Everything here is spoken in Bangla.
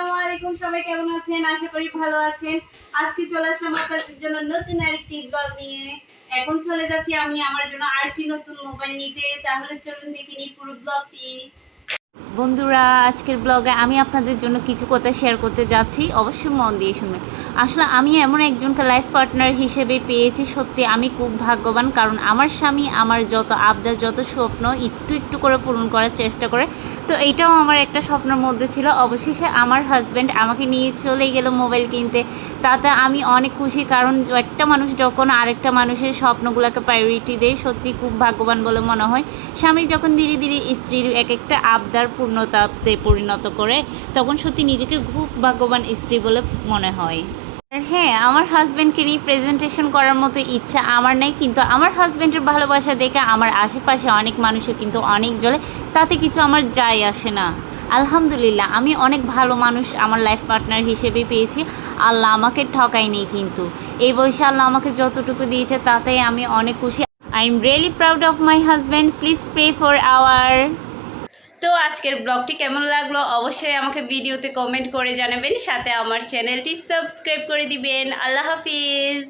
আসসালামু আলাইকুম, সবাই কেমন আছেন? আশা করি ভালো আছেন। আজকে চলে আসলাম আপনাদের জন্য নতুন আরেকটি ব্লগ নিয়ে। এখন চলে যাচ্ছি আমি আমার জন্য আরেকটি নতুন মোবাইল নিতে। তাহলে চলুন দেখে নিই পুরো ব্লগটি। বন্ধুরা, আজকের ব্লগে আমি আপনাদের জন্য কিছু কথা শেয়ার করতে যাচ্ছি, অবশ্যই মন দিয়ে শুনবেন। আসলে আমি এমন একজনকে লাইফ পার্টনার হিসেবে পেয়েছি, সত্যি আমি খুব ভাগ্যবান। কারণ আমার স্বামী আমার যত আবদার, যত স্বপ্ন একটু একটু করে পূরণ করার চেষ্টা করে। তো এইটাও আমার একটা স্বপ্নের মধ্যে ছিল। অবশেষে আমার হাজব্যান্ড আমাকে নিয়ে চলে গেল মোবাইল কিনতে। তাতে আমি অনেক খুশি, কারণ একটা মানুষ যখন আরেকটা মানুষের স্বপ্নগুলোকে প্রায়োরিটি দেয়, সত্যি খুব ভাগ্যবান বলে মনে হয়। স্বামী যখন ধীরে ধীরে স্ত্রীর এক একটা আবদার পূর্ণতাতে পরিণত করে, তখন সত্যি নিজেকে খুব ভাগ্যবান স্ত্রী বলে মনে হয়। আর হ্যাঁ, আমার হাজব্যান্ডকে নিয়ে প্রেজেন্টেশন করার মতো ইচ্ছা আমার নেই, কিন্তু আমার হাজব্যান্ডের ভালোবাসা দেখে আমার আশেপাশে অনেক মানুষের কিন্তু অনেক জ্বলে। তাতে কিছু আমার যায় আসে না। আলহামদুলিল্লাহ, আমি অনেক ভালো মানুষ আমার লাইফ পার্টনার হিসেবে পেয়েছি। আল্লাহ আমাকে ঠকায়নি, কিন্তু এই বয়সে আল্লাহ আমাকে যতটুকু দিয়েছে তাতে আমি অনেক খুশি। I am really proud of my husband. Please pray for our. তো আজকের ব্লগটি কেমন লাগলো অবশ্যই আমাকে ভিডিওতে কমেন্ট করে জানাবেন, সাথে আমার চ্যানেলটি সাবস্ক্রাইব করে দিবেন। আল্লাহ হাফিজ।